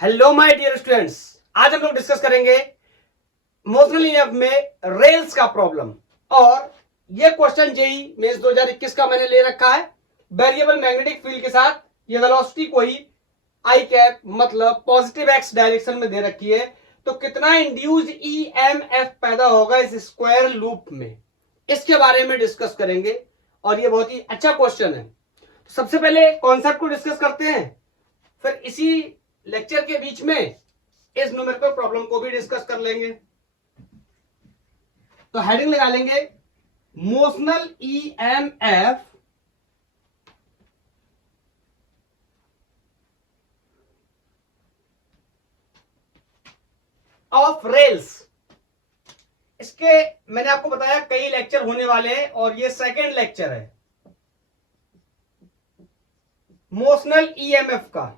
Hello my dear students, आज हम लोग डिस्कस करेंगे मोशनल ईएमएफ में रेल्स का प्रॉब्लम। और ये क्वेश्चन जेई मेंस 2021 का मैंने ले रखा है। वेरिएबल मैग्नेटिक फील्ड के साथ ये वेलोसिटी को ही आई कैप मतलब पॉजिटिव एक्स डायरेक्शन में दे रखी है। तो कितना इंड्यूस्ड ईएमएफ पैदा होगा इस स्क्वायर लूप में, इसके बारे में डिस्कस करेंगे। और ये बहुत ही अच्छा क्वेश्चन है। तो सबसे पहले कॉन्सेप्ट को डिस्कस करते हैं, फिर इसी लेक्चर के बीच में इस न्यूमेरिकल प्रॉब्लम को भी डिस्कस कर लेंगे। तो हेडिंग लगा लेंगे मोशनल ईएमएफ ऑफ रेल्स। इसके मैंने आपको बताया कई लेक्चर होने वाले हैं और ये सेकंड लेक्चर है मोशनल ईएमएफ का।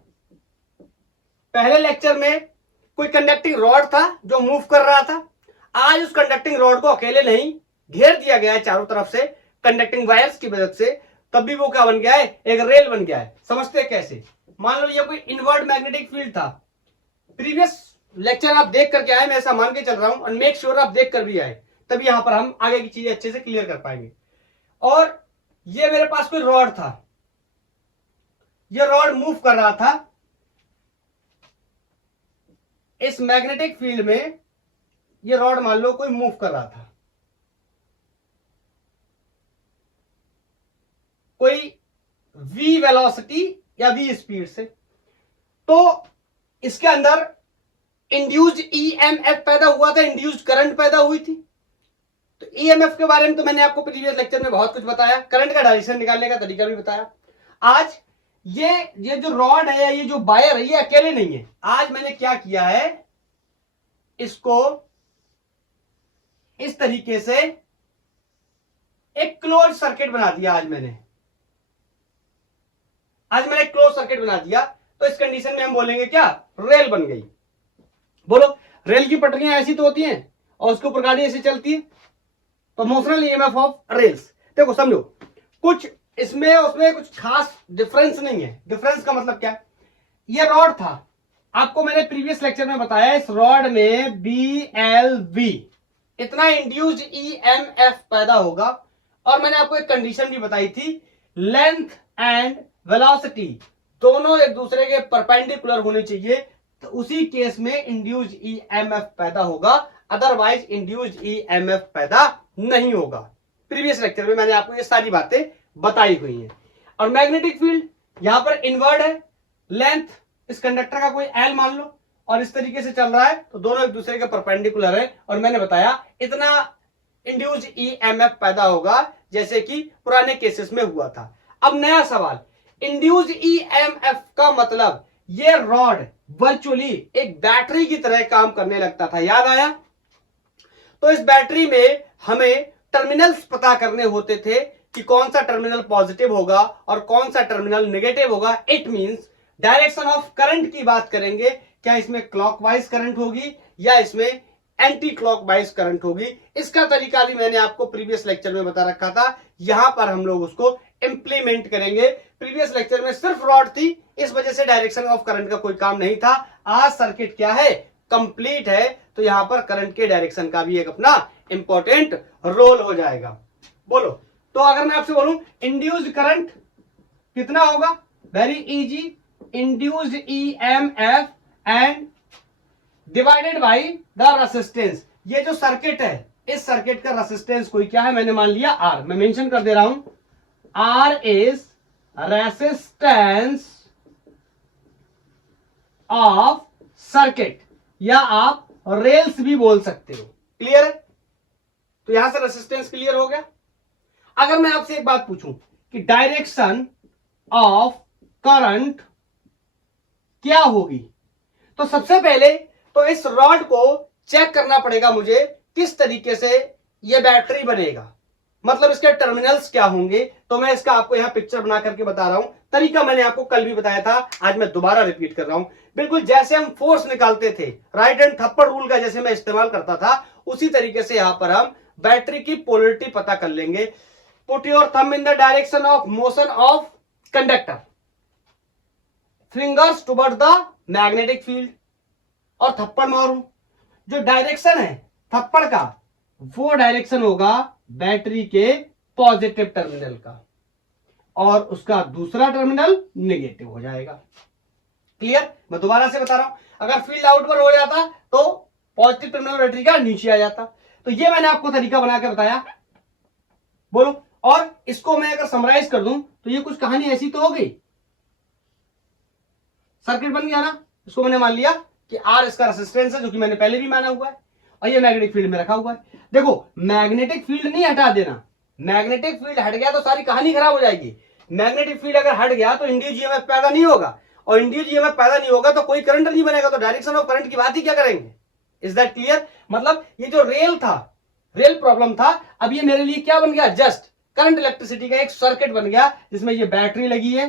पहले लेक्चर में कोई कंडक्टिंग रॉड था जो मूव कर रहा था। आज उस कंडक्टिंग रॉड को अकेले नहीं घेर दिया गया है चारों तरफ से कंडक्टिंग वायर्स की मदद से, तब भी वो क्या बन गया है, एक रेल बन गया है। समझते कैसे? मान लो ये कोई इनवर्ट मैग्नेटिक फील्ड था। प्रीवियस लेक्चर आप देख करके आए, मैं ऐसा मान के चल रहा हूं, और मेक श्योर आप देख कर भी आए, तभी यहां पर हम आगे की चीजें अच्छे से क्लियर कर पाएंगे। और ये मेरे पास कोई रॉड था, ये रॉड मूव कर रहा था इस मैग्नेटिक फील्ड में। ये रॉड मान लो कोई मूव कर रहा था कोई v वेलोसिटी या v स्पीड से। तो इसके अंदर इंड्यूस्ड ईएमएफ पैदा हुआ था, इंड्यूस्ड करंट पैदा हुई थी। तो ईएमएफ के बारे में तो मैंने आपको प्रीवियस लेक्चर में बहुत कुछ बताया, करंट का डायरेक्शन निकालने का तरीका भी बताया। आज ये जो रॉड है या ये जो वायर है ये अकेले नहीं है। आज मैंने क्या किया है, इसको इस तरीके से एक क्लोज सर्किट बना दिया। आज मैंने एक क्लोज सर्किट बना दिया। तो इस कंडीशन में हम बोलेंगे क्या, रेल बन गई। बोलो, रेल की पटरियां ऐसी तो होती हैं और उसके ऊपर गाड़ी ऐसी चलती है। तो मोशनल ईएमएफ ऑफ रेल्स, देखो समझो, कुछ इसमें उसमें कुछ खास डिफरेंस नहीं है। डिफरेंस का मतलब क्या, ये रॉड था, आपको मैंने प्रीवियस लेक्चर में बताया, इस रॉड में BLV इतना इंड्यूस्ड ईएमएफ पैदा होगा। और मैंने आपको एक कंडीशन भी बताई थी, लेंथ एंड वेलोसिटी दोनों एक दूसरे के परपेंडिकुलर होने चाहिए, तो उसी केस में इंड्यूस्ड ईएमएफ पैदा होगा, अदरवाइज इंड्यूस्ड ईएमएफ पैदा नहीं होगा। प्रीवियस लेक्चर में मैंने आपको ये सारी बातें बताई हुई हैं। और मैग्नेटिक फील्ड यहां पर इनवर्ड है, लेंथ इस कंडक्टर का कोई एल मान लो और इस तरीके से चल रहा है, तो दोनों एक दूसरे के परपेंडिकुलर है। और मैंने बताया इतना इंड्यूस्ड ईएमएफ पैदा होगा जैसे कि पुराने केसेस में हुआ था। अब नया सवाल, इंड्यूस्ड ईएमएफ का मतलब ये रॉड वर्चुअली एक बैटरी की तरह काम करने लगता था, याद आया? तो इस बैटरी में हमें टर्मिनल्स पता करने होते थे कि कौन सा टर्मिनल पॉजिटिव होगा और कौन सा टर्मिनल नेगेटिव होगा। It means direction of current की बात करेंगे, क्या इसमें क्लॉकवाइज करंट होगी या इसमें एंटी क्लॉकवाइज करंट होगी। इसका तरीका भी मैंने आपको प्रीवियस लेक्चर में बता रखा था, यहां पर हम लोग उसको इंप्लीमेंट करेंगे। प्रीवियस लेक्चर में सिर्फ रॉड थी, इस वजह से डायरेक्शन ऑफ करंट का कोई काम नहीं था। आज सर्किट क्या है, कंप्लीट है, तो यहां पर करंट के डायरेक्शन का भी एक अपना इंपॉर्टेंट रोल हो जाएगा। बोलो, तो अगर मैं आपसे बोलूं इंड्यूस्ड करंट कितना होगा, very easy, induced EMF and divided by the resistance. ये जो सर्किट है, इस सर्किट का रेसिस्टेंस कोई क्या है, मैंने मान लिया आर, मैं मेंशन कर दे रहा हूं, R is resistance of circuit, या आप रेल्स भी बोल सकते हो। क्लियर है? तो यहां से रेसिस्टेंस क्लियर हो गया। अगर मैं आपसे एक बात पूछूं कि डायरेक्शन ऑफ करंट क्या होगी, तो सबसे पहले तो इस रॉड को चेक करना पड़ेगा मुझे, किस तरीके से यह बैटरी बनेगा, मतलब इसके टर्मिनल्स क्या होंगे। तो मैं इसका आपको यहां पिक्चर बना करके बता रहा हूं। तरीका मैंने आपको कल भी बताया था, आज मैं दोबारा रिपीट कर रहा हूं। बिल्कुल जैसे हम फोर्स निकालते थे, राइट हैंड थप्पड़ रूल का जैसे मैं इस्तेमाल करता था, उसी तरीके से यहां पर हम बैटरी की पोलरिटी पता कर लेंगे। Put your thumb in the direction of motion of conductor, fingers toward the magnetic field और थप्पड़ मारूं, जो डायरेक्शन है थप्पड़ का वो डायरेक्शन होगा बैटरी के पॉजिटिव टर्मिनल का और उसका दूसरा टर्मिनल नेगेटिव हो जाएगा। क्लियर? मैं दोबारा से बता रहा हूं, अगर फील्ड आउटवर्ड हो जाता तो पॉजिटिव टर्मिनल बैटरी का नीचे आ जाता। तो ये मैंने आपको तरीका बना के बताया। बोलो, और इसको मैं अगर समराइज कर दूं तो ये कुछ कहानी ऐसी तो हो गई, सर्किट बन गया ना। इसको मैंने मान लिया कि आर इसका रेसिस्टेंस है, जो कि मैंने पहले भी माना हुआ है, और ये मैग्नेटिक फील्ड में रखा हुआ है। देखो, मैग्नेटिक फील्ड नहीं हटा देना, मैग्नेटिक फील्ड हट गया तो सारी कहानी खराब हो जाएगी। मैग्नेटिक फील्ड अगर हट गया तो इंड्यूस्ड ईएमएफ पैदा नहीं होगा, और इंड्यूस्ड ईएमएफ पैदा नहीं होगा तो कोई करंट नहीं बनेगा, तो डायरेक्शन ऑफ करंट की बात ही क्या करेंगे। Is that clear? मतलब ये जो रेल था, रेल प्रॉब्लम था, अब ये मेरे लिए क्या बन गया, जस्ट करंट इलेक्ट्रिसिटी का एक सर्किट बन गया, जिसमें ये बैटरी लगी है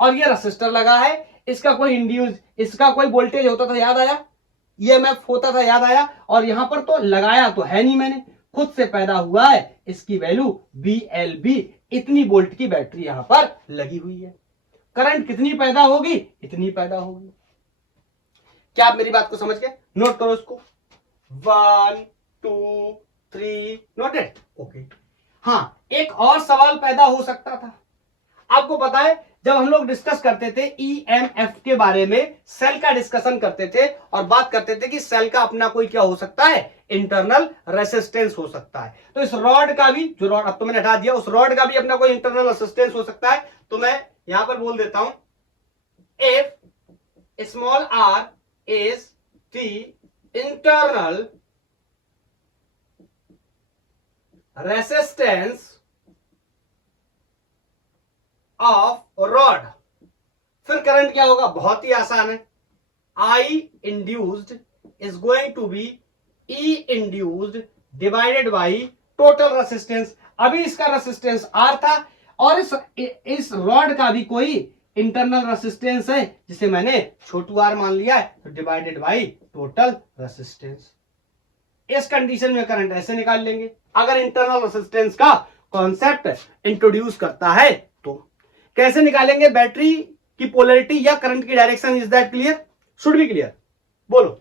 और ये रेसिस्टर लगा है। इसका कोई इंड्यूस, इसका कोई वोल्टेज होता था, याद आया, ईएमएफ होता था, याद आया, और यहां पर तो लगाया तो है नहीं मैंने, खुद से पैदा हुआ है। इसकी वैल्यू BLB, इतनी वोल्ट की बैटरी यहां पर लगी हुई है। करंट कितनी पैदा होगी, इतनी पैदा होगी। क्या आप मेरी बात को समझ गए? नोट करो इसको, 1 2 3, नोटेड? ओके। हाँ, एक और सवाल पैदा हो सकता था। आपको पता है, जब हम लोग डिस्कस करते थे EMF के बारे में, सेल का डिस्कशन करते थे और बात करते थे कि सेल का अपना कोई क्या हो सकता है, इंटरनल रेसिस्टेंस हो सकता है। तो इस रॉड का भी, जो रॉड अब तो मैंने हटा दिया, उस रॉड का भी अपना कोई इंटरनल रेसिस्टेंस हो सकता है। तो मैं यहां पर बोल देता हूं, if small r is the internal resistance of rod, फिर करंट क्या होगा, बहुत ही आसान है, I induced is going to be E induced divided by total resistance। अभी इसका रेसिस्टेंस R था और इस रॉड का भी कोई इंटरनल रेसिस्टेंस है, जिसे मैंने छोटू r मान लिया है, तो डिवाइडेड बाई टोटल रेसिस्टेंस। इस कंडीशन में करंट ऐसे निकाल लेंगे, अगर इंटरनल रेसिस्टेंस का कॉन्सेप्ट इंट्रोड्यूस करता है तो। कैसे निकालेंगे, बैटरी की पोलैरिटी या करंट की direction. Is that clear? Should be clear? बोलो,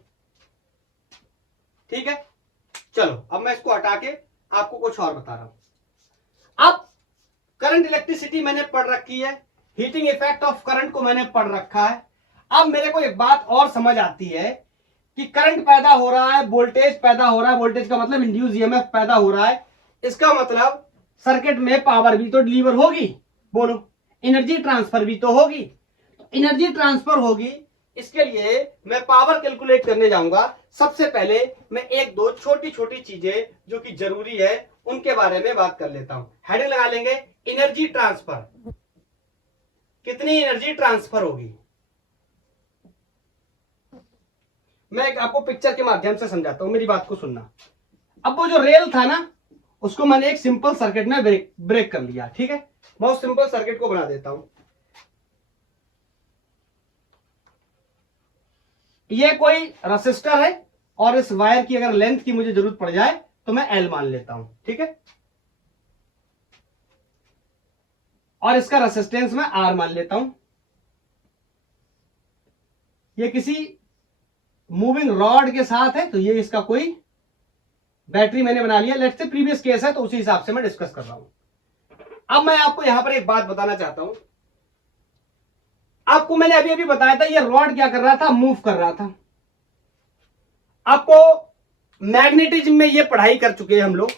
ठीक है। चलो, अब मैं इसको हटा के आपको कुछ और बता रहा हूं। अब करंट इलेक्ट्रिसिटी मैंने पढ़ रखी है, हीटिंग इफेक्ट ऑफ करंट को मैंने पढ़ रखा है। अब मेरे को एक बात और समझ आती है कि करंट पैदा हो रहा है, वोल्टेज पैदा हो रहा है, वोल्टेज का मतलब इंड्यूस ईएमएफ पैदा हो रहा है, इसका मतलब सर्किट में पावर भी तो डिलीवर होगी। बोलो, एनर्जी ट्रांसफर भी तो होगी। तो एनर्जी ट्रांसफर होगी, इसके लिए मैं पावर कैलकुलेट करने जाऊंगा। सबसे पहले मैं एक दो छोटी छोटी चीजें जो कि जरूरी है उनके बारे में बात कर लेता हूं। हेडिंग लगा लेंगे, एनर्जी ट्रांसफर। कितनी एनर्जी ट्रांसफर होगी, मैं आपको पिक्चर के माध्यम से समझाता हूं, मेरी बात को सुनना। अब वो जो रेल था ना, उसको मैंने एक सिंपल सर्किट में ब्रेक कर लिया, ठीक है। मैं उस सिंपल सर्किट को बना देता हूं। ये कोई रेसिस्टर है और इस वायर की अगर लेंथ की मुझे जरूरत पड़ जाए तो मैं L मान लेता हूं, ठीक है, और इसका रेसिस्टेंस मैं R मान लेता हूं। ये किसी मूविंग रॉड के साथ है, तो ये इसका कोई बैटरी मैंने बना लिया। लेट्स से प्रीवियस केस है तो उसी हिसाब से मैं डिस्कस कर रहा हूं। अब मैं आपको यहां पर एक बात बताना चाहता हूं। आपको मैंने अभी अभी बताया था, ये रॉड क्या कर रहा था, मूव कर रहा था। आपको मैग्नेटिज्म में ये पढ़ाई कर चुके हैं हम लोग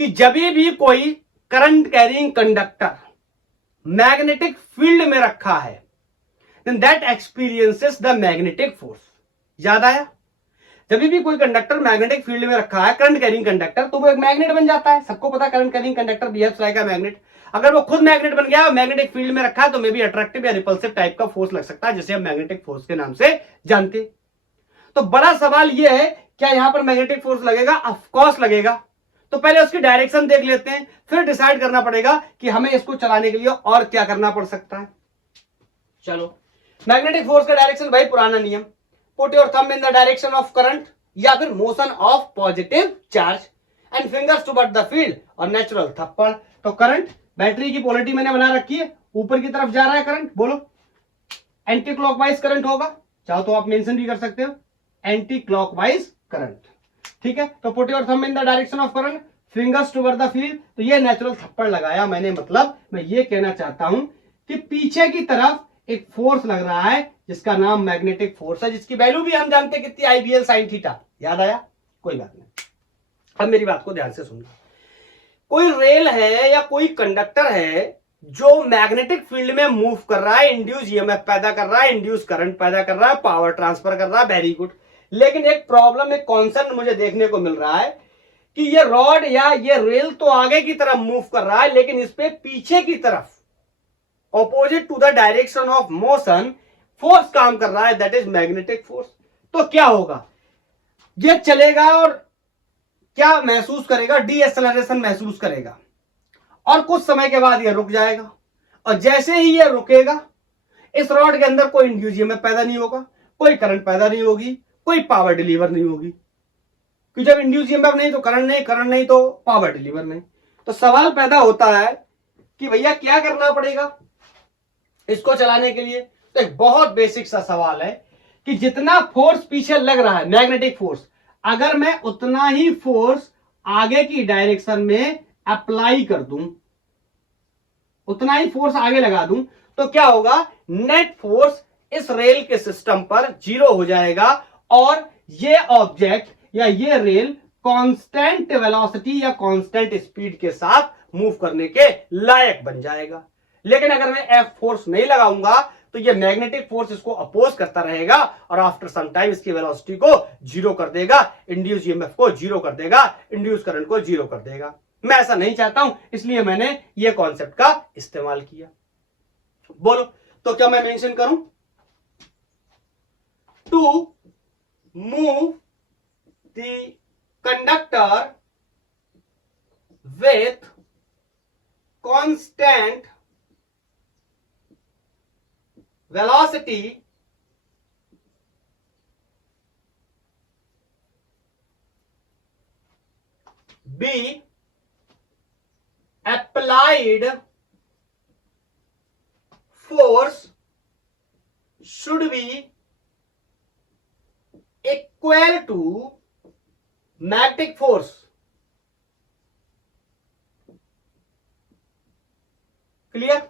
कि जब भी कोई current carrying conductor magnetic field में रखा है, then that experiences the magnetic force. याद आया? जब भी कोई कंडक्टर मैग्नेटिक फील्ड में रखा है, करंट कैरिंग कंडक्टर, तो वो एक मैग्नेट बन जाता है। सबको पता है current carrying conductor behaves like a magnet. अगर वो खुद मैग्नेट बन गया, मैग्नेटिक फील्ड में रखा है, तो मे भी अट्रैक्टिव या रिपल्सिव टाइप का फोर्स लग सकता है, जिसे हम मैग्नेटिक फोर्स के नाम से जानते। तो बड़ा सवाल यह है, क्या यहां पर मैग्नेटिक फोर्स लगेगा? ऑफ कोर्स लगेगा। तो पहले उसकी डायरेक्शन देख लेते हैं, फिर डिसाइड करना पड़ेगा कि हमें इसको चलाने के लिए और क्या करना पड़ सकता है। चलो, मैग्नेटिक फोर्स का डायरेक्शन, भाई पुराना नियम, put your thumb in the direction of current या फिर motion of positive charge and fingers toward the field, और नेचुरल थप्पड़। तो करंट, बैटरी की पोलैरिटी मैंने बना रखी है, ऊपर की तरफ जा रहा है करंट। बोलो, एंटी क्लॉकवाइज करंट होगा, चाहो तो आप मेंशन भी कर सकते हो, एंटी क्लॉकवाइज करंट। ठीक है, तो put your thumb in the direction of current, fingers toward the field. तो ये नेचुरल थप्पड़ लगाया मैंने, मतलब मैं ये कहना चाहता हूं कि पीछे की तरफ एक फोर्स लग रहा है जिसका नाम मैग्नेटिक फोर्स है, जिसकी वैल्यू भी हम जानते हैं कितनी, IBL sin थीटा। याद आया? कोई बात नहीं। अब मेरी बात को ध्यान से सुनना। कोई रेल है या कोई कंडक्टर है जो मैग्नेटिक फील्ड में मूव कर रहा है, इंड्यूस EMF पैदा कर रहा है, इंड्यूस करंट पैदा कर रहा है, पावर ट्रांसफर कर रहा है, वेरी गुड। लेकिन एक प्रॉब्लम, एक कॉन्सेप्ट मुझे देखने को मिल रहा है कि ये रॉड या ये रेल तो आगे की तरफ मूव कर रहा है, लेकिन इस पे पीछे की तरफ opposite to the direction of motion force काम कर रहा है, दैट इज मैग्नेटिक फोर्स। तो क्या होगा, ये चलेगा और क्या महसूस करेगा, डीएक्सेलरेशन महसूस करेगा, और कुछ समय के बाद ये रुक जाएगा, और जैसे ही ये रुकेगा इस रॉड के अंदर कोई इंड्यूस EMF पैदा नहीं होगा, कोई करंट पैदा नहीं होगी, कोई पावर डिलीवर नहीं होगी, कि जब इंड्यूस EMF नहीं तो करंट नहीं तो पावर डिलीवर नहीं। तो सवाल पैदा होता है कि भैया क्या करना पड़ेगा इसको चलाने के लिए। तो एक बहुत बेसिक सा सवाल है कि जितना फोर्स पीछे लग रहा है मैग्नेटिक फोर्स, अगर मैं उतना ही फोर्स आगे की डायरेक्शन में अप्लाई कर दूं, उतना ही फोर्स आगे लगा दूं, तो क्या होगा, नेट फोर्स इस रेल के सिस्टम पर 0 हो जाएगा, और ये ऑब्जेक्ट या ये रेल कांस्टेंट वेलोसिटी या कांस्टेंट स्पीड के साथ मूव करने के लायक बन जाएगा। लेकिन अगर मैं F फोर्स नहीं लगाऊंगा तो ये मैग्नेटिक फोर्स इसको अपोज करता रहेगा, और आफ्टर सम टाइम इसकी वेलोसिटी को 0 कर देगा, इंड्यूस EMF को 0 कर देगा, इंड्यूस करंट को 0 कर देगा। मैं ऐसा नहीं चाहता हूं, इसलिए मैंने ये कॉन्सेप्ट का इस्तेमाल किया। बोलो, तो क्या मैं मेंशन करूं, to move the conductor with constant velocity be applied force should be equal to magnetic force। Clear?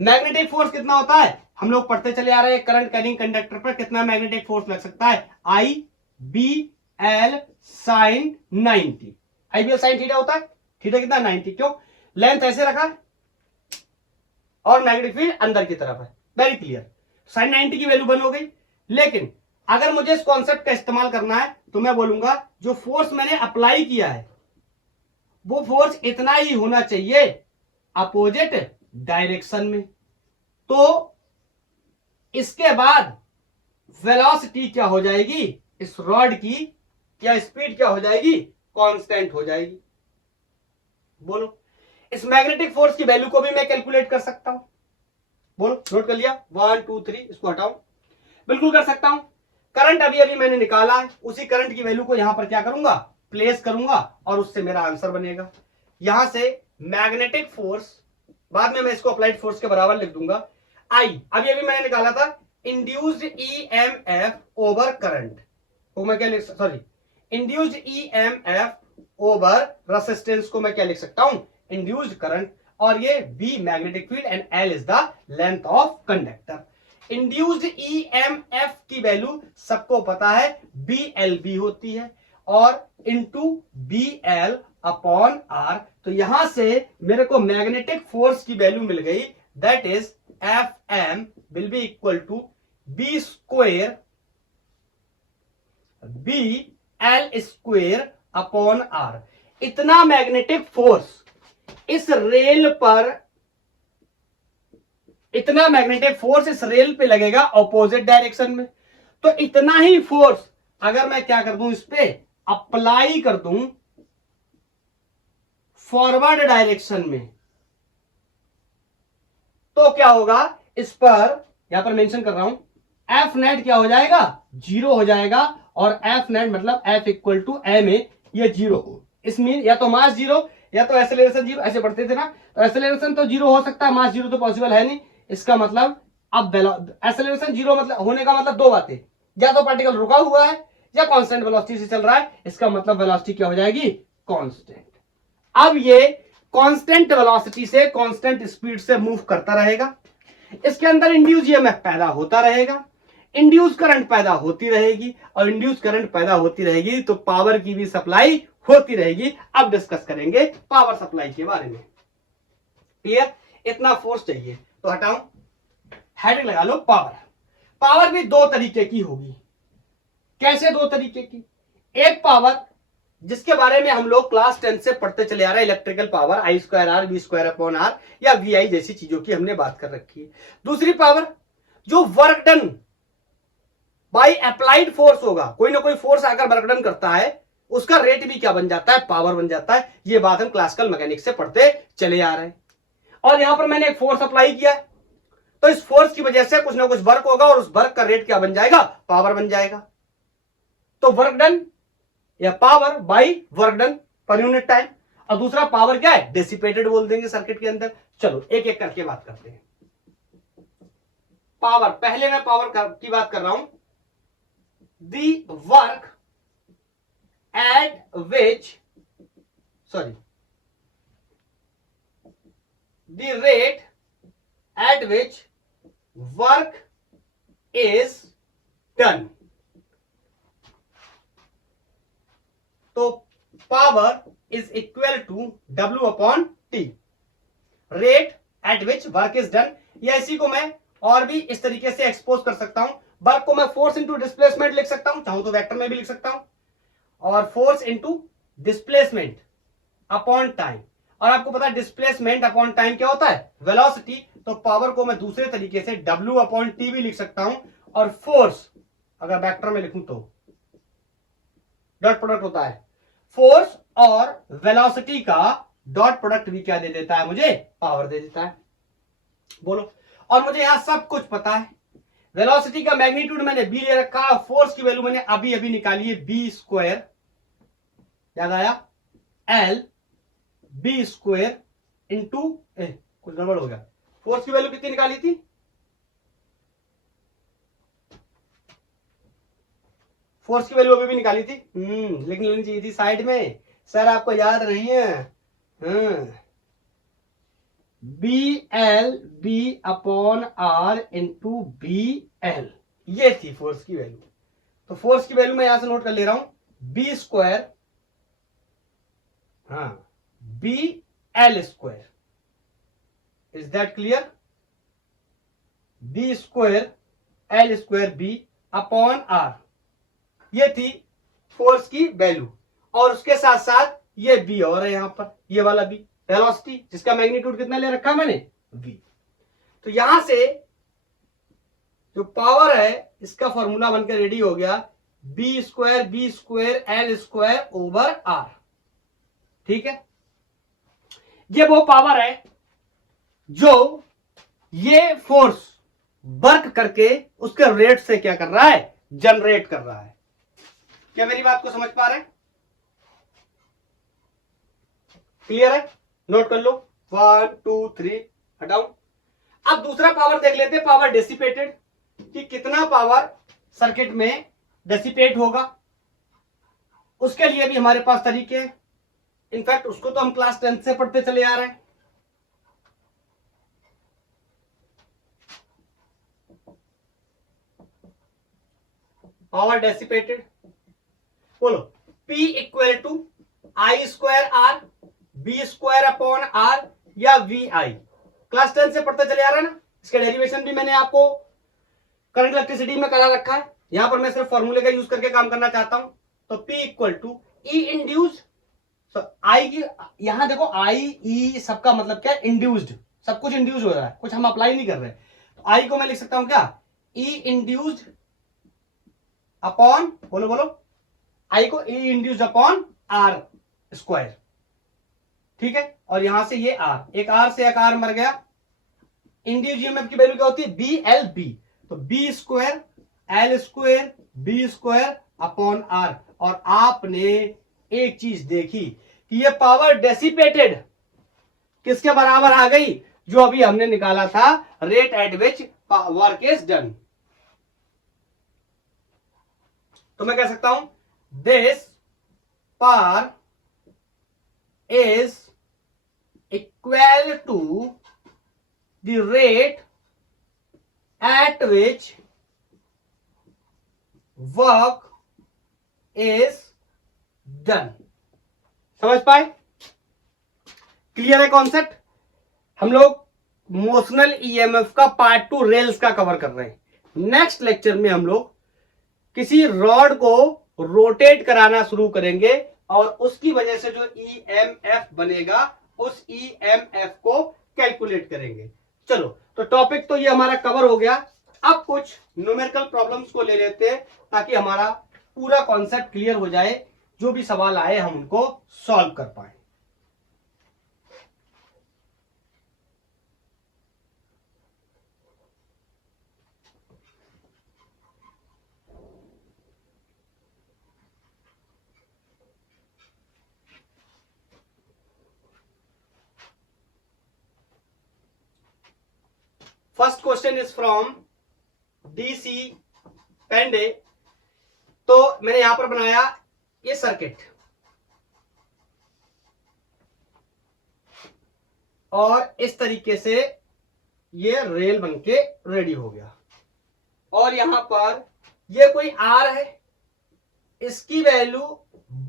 Magnetic force कितना होता है हम लोग पढ़ते चले आ रहे हैं, करंट कैरिंग कंडक्टर पर कितना मैग्नेटिक फोर्स लग सकता है, IBL sin 90। IBL sin theta होता है, थीटा कितना 90, क्यों, लेंथ ऐसे रखा है और मैग्नेटिक फील्ड अंदर की तरफ है, वेरी क्लियर। sin 90 की वैल्यू 1 हो गई। लेकिन अगर मुझे इस कॉन्सेप्ट का इस्तेमाल करना है तो मैं बोलूंगा जो फोर्स मैंने अप्लाई किया है वो फोर्स इतना ही होना चाहिए अपोजिट डायरेक्शन में। तो इसके बाद वेलोसिटी क्या हो जाएगी, इस रॉड की क्या स्पीड क्या हो जाएगी, कांस्टेंट हो जाएगी। बोलो, इस मैग्नेटिक फोर्स की वैल्यू को भी मैं कैलकुलेट कर सकता हूं। बोलो, नोट कर लिया, 1 2 3, इसको हटाओ, बिल्कुल कर सकता हूं। करंट अभी अभी मैंने निकाला है, उसी करंट की वैल्यू को यहां पर क्या करूंगा, प्लेस करूंगा, और उससे मेरा आंसर बनेगा। यहां से मैग्नेटिक फोर्स, बाद में मैं इसको अप्लाइड फोर्स के बराबर लिख दूंगा, आई अभी अभी मैंने निकाला था इंड्यूस्ड EMF ओवर करंट, वो मैं क्या लिख, sorry, induced EMF over resistance को मैं क्या लिख सकता हूं, इंड्यूस्ड करंट, और ये B magnetic field and L is the length of conductor. Induced EMF की वैल्यू सबको पता है BLB होती है, और इंटू BL अपॉन R। तो यहां से मेरे को मैग्नेटिक फोर्स की वैल्यू मिल गई, that is Fm will be equal to B square BL square upon R। इतना मैग्नेटिक फोर्स इस रेल पर, इतना मैग्नेटिक फोर्स इस रेल पे लगेगा ऑपोजिट डायरेक्शन में। तो इतना ही फोर्स अगर मैं क्या कर दूं, इस पे अप्लाई कर दूं फॉरवर्ड डायरेक्शन में, तो क्या होगा, इस पर यहां पर मेंशन कर रहा हूं, एफ नेट क्या हो जाएगा, 0 हो जाएगा, और एफ नेट मतलब F equal to M A, ये 0। इसमें या तो मास 0 या तो एक्सेलरेशन 0, ऐसे पढ़ते थे ना, तो एक्सेलरेशन तो 0 हो सकता है, मास 0 तो पॉसिबल है नहीं। इसका मतलब अब एक्सेलरेशन जीरो मतलब होने का मतलब दो बातें, या तो पार्टिकल रुका हुआ है या कांस्टेंट वेलोसिटी से चल रहा है, इसका मतलब वेलोसिटी क्या हो जाएगी, कांस्टेंट। अब ये कांस्टेंट वेलोसिटी से कांस्टेंट स्पीड से मूव करता रहेगा, इसके अंदर इंड्यूस ईएमएफ पैदा होता रहेगा, इंड्यूस करंट पैदा होती रहेगी, और इंड्यूस करंट पैदा होती रहेगी तो पावर की भी सप्लाई होती रहेगी। अब डिस्कस करेंगे पावर सप्लाई के बारे में। क्लियर? इतना फोर्स चाहिए तो हटाऊं, हेडिंग लगा लो पावर। पावर भी दो तरीके की होगी। कैसे दो तरीके की? एक पावर जिसके बारे में हम लोग क्लास 10 से पढ़ते चले आ रहे हैं, इलेक्ट्रिकल पावर I²R V²/R या VI जैसी चीजों की हमने बात कर रखी है। दूसरी पावर जो work done by applied force होगा, कोई ना कोई फोर्स आकर वर्क डन करता है, उसका रेट भी क्या बन जाता है, पावर बन जाता है। ये बात हम क्लासिकल मैकेनिक्स से पढ़ते चले आ रहे हैं। और यहां पर मैंने एक फोर्स अप्लाई किया, तो इस फोर्स की वजह से कुछ ना कुछ वर्क होगा और उस वर्क का रेट क्या बन जाएगा, पावर बन जाएगा। तो वर्क डन या power by work done per unit time, और दूसरा पावर क्या है, डेसिपेटेड बोल देंगे सर्किट के अंदर। चलो एक एक करके बात करते हैं। पावर, पहले मैं पावर की बात कर रहा हूं, the work at which, sorry, the rate at which work is done। तो power is equal to W/T, rate at which work is done. या इसी को मैं और भी इस तरीके से एक्सपोज कर सकता हूं, वर्क को मैं फोर्स इंटू डिस्प्लेसमेंट लिख सकता हूं, चाहूं तो वेक्टर में भी लिख सकता हूं, और force into displacement upon time. और आपको पता है डिस्प्लेसमेंट अपॉन टाइम क्या होता है, वेलोसिटी। तो पावर को मैं दूसरे तरीके से W/T भी लिख सकता हूं, और फोर्स अगर वेक्टर में लिखूं तो डॉट प्रोडक्ट होता है, फोर्स और वेलोसिटी का डॉट प्रोडक्ट भी क्या दे देता है, मुझे पावर दे देता है। बोलो, और मुझे यहां सब कुछ पता है। वेलोसिटी का मैग्नीट्यूड मैंने बी ले रखा, फोर्स की वैल्यू मैंने अभी अभी निकाली है B², याद आया, L B² इंटू, कुछ गड़बड़ हो गया, फोर्स की वैल्यू कितनी निकाली थी, फोर्स की वैल्यू अभी भी निकाली थी, लिख लेनी चाहिए थी साइड में, सर आपको याद नहीं है। BL/R इंटू BL, ये थी फोर्स की वैल्यू। तो फोर्स की वैल्यू मैं यहां से नोट कर ले रहा हूं, B², BL²। Is that clear? B²L²B/R, ये थी फोर्स की वैल्यू। और उसके साथ साथ ये बी और है यहां पर, ये वाला बी वेलोसिटी, जिसका मैग्नीट्यूड कितना ले रखा है मैंने, v। तो यहां से जो पावर है इसका फॉर्मूला बनकर रेडी हो गया, B²L²R। ठीक है, ये वो पावर है जो ये फोर्स वर्क करके उसके रेट से क्या कर रहा है, जनरेट कर रहा है। क्या मेरी बात को समझ पा रहे हैं? क्लियर है? नोट कर लो, 1 2 3, हटाओ। अब दूसरा पावर देख लेते हैं, पावर डेसिपेटेड, कि कितना पावर सर्किट में डेसिपेट होगा। उसके लिए भी हमारे पास तरीके हैं, इनफैक्ट उसको तो हम क्लास 10 से पढ़ते चले आ रहे हैं। पावर डेसिपेटेड, बोलो, P = I²R B²/R या VI। क्लास 10 से पढ़ते चले आ रहे हैं ना। इसका डेरिवेशन भी मैंने आपको करंट इलेक्ट्रिसिटी में करा रखा है, यहां पर मैं सिर्फ फॉर्मूले का यूज करके काम करना चाहता हूं। तो P = E इंड्यूस्ड, आई की, यहां देखो आई ई सबका मतलब क्या है, इंड्यूस्ड, सब कुछ इंड्यूस हो रहा है, कुछ हम अप्लाई नहीं कर रहे। तो आई को मैं लिख सकता हूं क्या, ई इंड्यूस्ड अपॉन, बोलो बोलो, आई को ई इंड्यूस्ड अपॉन R²। ठीक है, और यहां से ये R, एक R से एक R मर गया। इंड्यूस्ड ईएमएफ की वैल्यू क्या होती है, BLB। तो B²L² B²/R। और आपने एक चीज देखी कि ये पावर डेसिपेटेड किसके बराबर आ गई, जो अभी हमने निकाला था, rate at which work is done. तो मैं कह सकता हूं this power is equal to the rate at which work is done. समझ पाए? क्लियर है कॉन्सेप्ट? हम लोग मोशनल ईएमएफ का पार्ट 2 रेल्स का कवर कर रहे हैं। नेक्स्ट लेक्चर में हम लोग किसी रॉड को रोटेट कराना शुरू करेंगे और उसकी वजह से जो ईएमएफ बनेगा उस ईएमएफ को कैलकुलेट करेंगे। चलो, तो टॉपिक तो ये हमारा कवर हो गया। अब कुछ न्यूमेरिकल प्रॉब्लम्स को ले लेते हैं ताकि हमारा पूरा कॉन्सेप्ट क्लियर हो जाए, जो भी सवाल आए हम उनको सॉल्व कर पाए। First question is from DC Pandey. तो मैंने यहां पर बनाया ये सर्किट और इस तरीके से ये रेल बनके रेडी हो गया और यहां पर ये कोई आर है, इसकी वैल्यू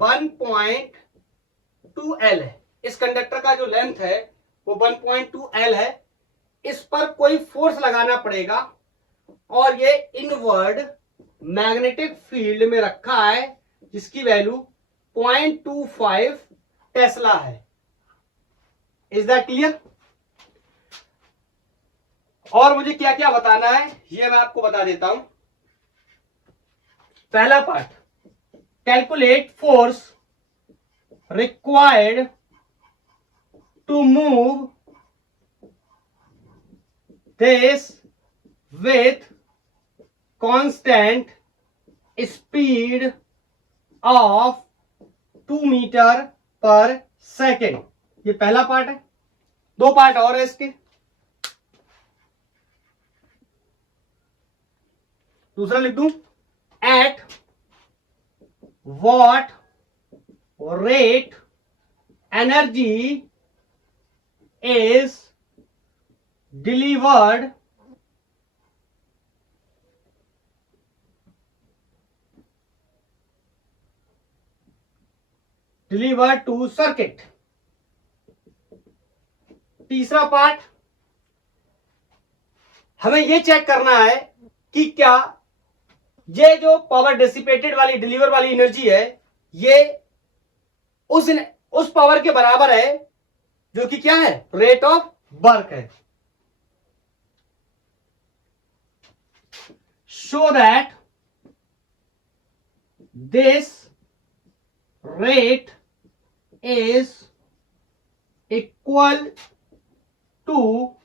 1.2L है। इस कंडक्टर का जो लेंथ है वो 1.2L है। इस पर कोई फोर्स लगाना पड़ेगा और ये इनवर्ड मैग्नेटिक फील्ड में रखा है जिसकी वैल्यू 0.25 टेस्ला है। Is that clear? और मुझे क्या क्या बताना है ये मैं आपको बता देता हूं। पहला part, calculate force required to move this with constant speed of 2 metre पर सेकेंड। ये पहला पार्ट है। दो पार्ट और है इसके। दूसरा लिख दूं, at what rate energy is delivered to circuit। तीसरा पार्ट, हमें यह चेक करना है कि क्या ये जो पावर डिसिपेटेड वाली डिलीवर वाली एनर्जी है ये उस पावर के बराबर है जो कि क्या है, रेट ऑफ वर्क है। show that this rate is equal to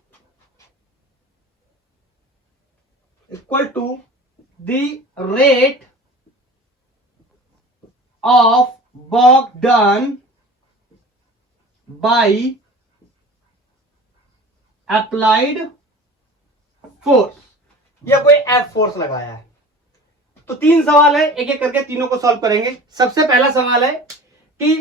the rate of work done by applied force। या कोई एफ फोर्स लगाया है। तो तीन सवाल है, एक एक करके तीनों को सॉल्व करेंगे। सबसे पहला सवाल है कि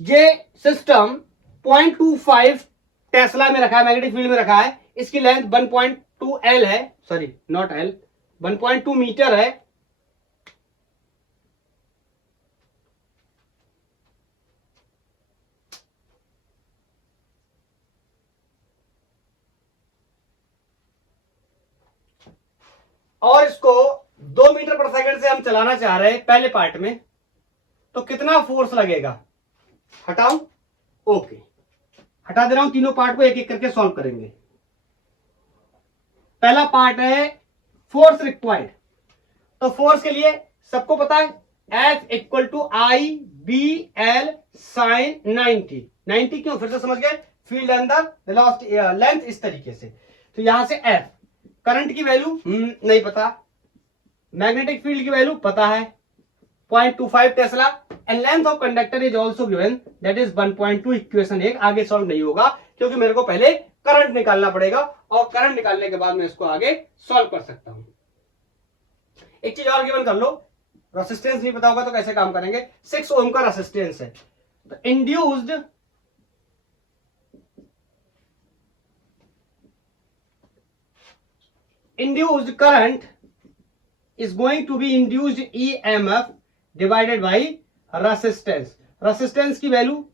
ये सिस्टम 0.25 टेस्ला में रखा है, मैग्नेटिक फील्ड में रखा है। इसकी लेंथ 1.2L है, सॉरी नॉट L, 1.2 मीटर है। और इसको 2 मीटर पर सेकंड से हम चलाना चाह रहे हैं पहले पार्ट में, तो कितना फोर्स लगेगा? हटाऊं? ओके, हटा दे रहा हूं। तीनों पार्ट को एक एक करके सॉल्व करेंगे। पहला पार्ट है फोर्स रिक्वायर्ड। तो फोर्स के लिए सबको पता है F equal to I B L sine 90। 90 क्यों? फिर से समझ गए, फील्ड अंदर वेलोसिटी लेंथ इस तरीके से। तो यहां से F, करंट की वैल्यू नहीं पता, मैग्नेटिक फील्ड की वैल्यू पता है 0.25 Tesla, and length of conductor is also given that is 1.2। Equation 1 आगे सॉल्व नहीं होगा क्योंकि मेरे को पहले करंट निकालना पड़ेगा, और करंट निकालने के बाद मैं इसको आगे सॉल्व कर सकता हूं। एक चीज और गिवन कर लो, रेसिस्टेंस नहीं पता होगा तो कैसे काम करेंगे। 6 ओम का रेसिस्टेंस है, तो induced current is going to be induced EMF divided by resistance. Resistance की value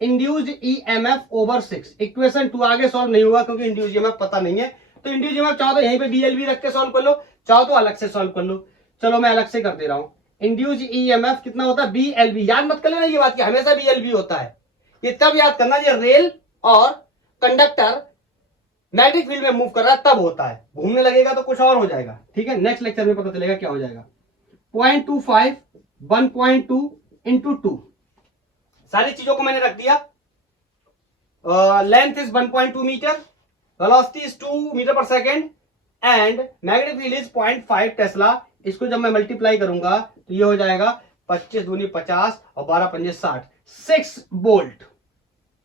induced EMF over 6। Equation 2 आगे सॉल्व नहीं होगा क्योंकि इंड्यूस्ड EMF पता नहीं है, तो इंड्यूस्ड EMF चाहो तो यहीं पे BLV रख के सॉल्व कर लो, चाहो तो अलग से सॉल्व कर लो। चलो मैं अलग से कर दे रहा हूं। इंड्यूस्ड EMF कितना होता है, BLV। याद मत कर लेना ये बात कि हमेशा BLV होता है, ये तब याद करना ये रेल और कंडक्टर मैग्नेटिक फील्ड में मूव कर रहा है तब होता है, घूमने लगेगा तो कुछ और हो जाएगा। ठीक है, नेक्स्ट लेक्चर में पता चलेगा क्या हो जाएगा। 0.25 1.2 इंटू 2, सारी चीजों को मैंने रख दिया। Length is 1.2 metre, velocity is 2 metre पर second and magnetic field is 0.5 tesla. इसको जब मैं मल्टीप्लाई करूंगा तो ये हो जाएगा 25 दूनी 50 और 12 पंजे 60, 6 वोल्ट।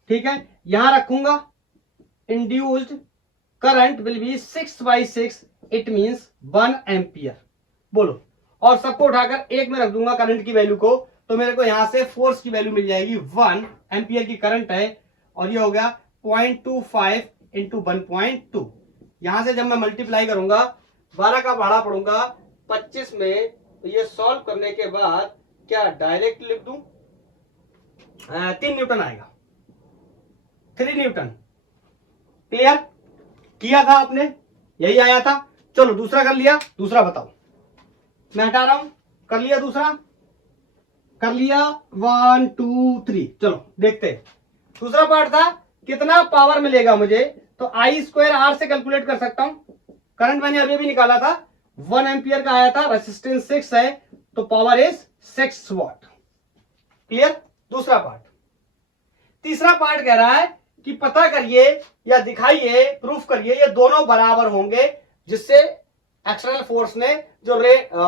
ठीक है, यहां रखूंगा induced current will be 6/6, it means 1 ampere. बोलो, और सबको उठाकर एक में रख दूंगा करंट की वैल्यू को, तो मेरे को यहां से फोर्स की वैल्यू मिल जाएगी 1 एम्पियर की करंट है, और ये हो गया 0.25 इंटू 1.2। यहां से जब मैं मल्टीप्लाई करूंगा 12 का भाड़ा पड़ूंगा 25 में, तो ये सॉल्व करने के बाद क्या डायरेक्ट लिख दूं, 3 न्यूटन आएगा, 3 न्यूटन। क्लियर किया था आपने, यही आया था। चलो दूसरा कर लिया, दूसरा बताओ, मैं हटा रहा हूं। कर लिया दूसरा, कर लिया 1 2 3। चलो देखते हैं दूसरा पार्ट था कितना पावर मिलेगा मुझे, तो I² R से कैलकुलेट कर सकता हूं। करंट मैंने अभी भी निकाला था, 1 एम्पियर का आया था, रेसिस्टेंस 6 है, तो पावर इज 6 वॉट। क्लियर, दूसरा पार्ट। तीसरा पार्ट कह रहा है कि पता करिए या दिखाइए, प्रूफ करिए ये दोनों बराबर होंगे, जिससे एक्सटर्नल फोर्स ने जो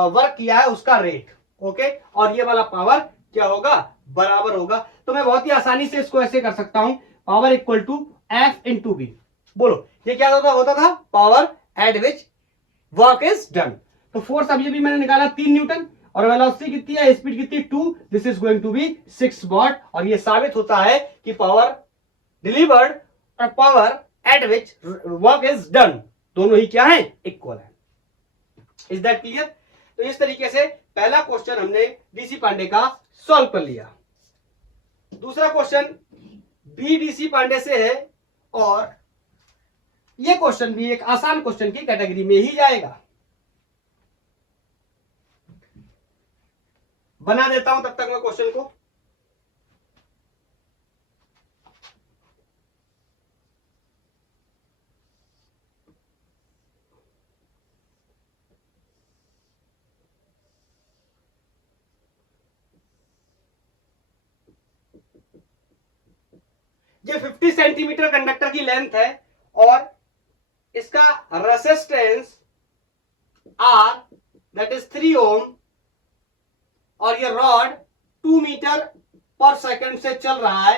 वर्क किया है उसका रेट। ओके, और ये वाला पावर क्या होगा, बराबर होगा। तो मैं बहुत ही आसानी से इसको ऐसे कर सकता हूं, power equal to F into B. बोलो ये क्या होता था power at which work is done. तो फोर्स अब ये भी मैंने निकाला 3 न्यूटन, और वेलोसिटी कितनी है, स्पीड कितनी 2, this is going to be 6 watt. और ये साबित होता है कि पावर डिलीवर्ड और power at which work is done दोनों ही क्या है, इक्वल है। Is that clear. तो इस तरीके से पहला क्वेश्चन हमने डीसी पांडे का सॉल्व कर लिया। दूसरा क्वेश्चन भी डीसी पांडे से है, और यह क्वेश्चन भी एक आसान क्वेश्चन की कैटेगरी में ही जाएगा। बना देता हूं तब तक मैं क्वेश्चन को। ये 50 सेंटीमीटर कंडक्टर की लेंथ है, और इसका रेसिस्टेंस R दैट इज 3 ओम, और ये रॉड 2 मीटर पर सेकंड से चल रहा है।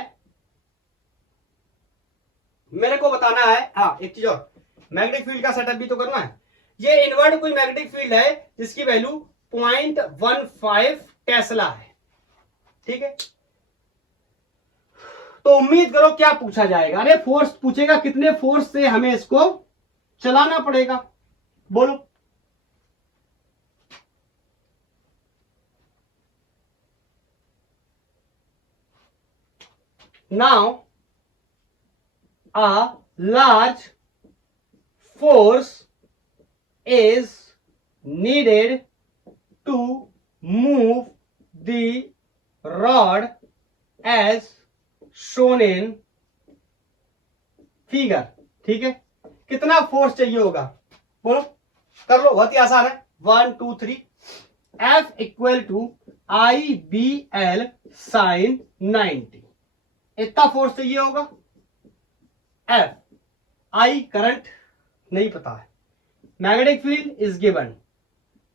मेरे को बताना है, हाँ एक चीज और, मैग्नेटिक फील्ड का सेटअप भी तो करना है। ये इनवर्ट कोई मैग्नेटिक फील्ड है जिसकी वैल्यू 0.15 टेस्ला है। ठीक है, तो उम्मीद करो क्या पूछा जाएगा। अरे फोर्स पूछेगा, कितने फोर्स से हमें इसको चलाना पड़ेगा, बोलो। Now a large force is needed to move the rod as shown in figure। ठीक है, कितना फोर्स चाहिए होगा, बोलो, कर लो, बहुत ही आसान है। 1 2 3, F equal to IBL sin 90, इतना फोर्स चाहिए होगा। F I करंट नहीं पता है, magnetic field is given,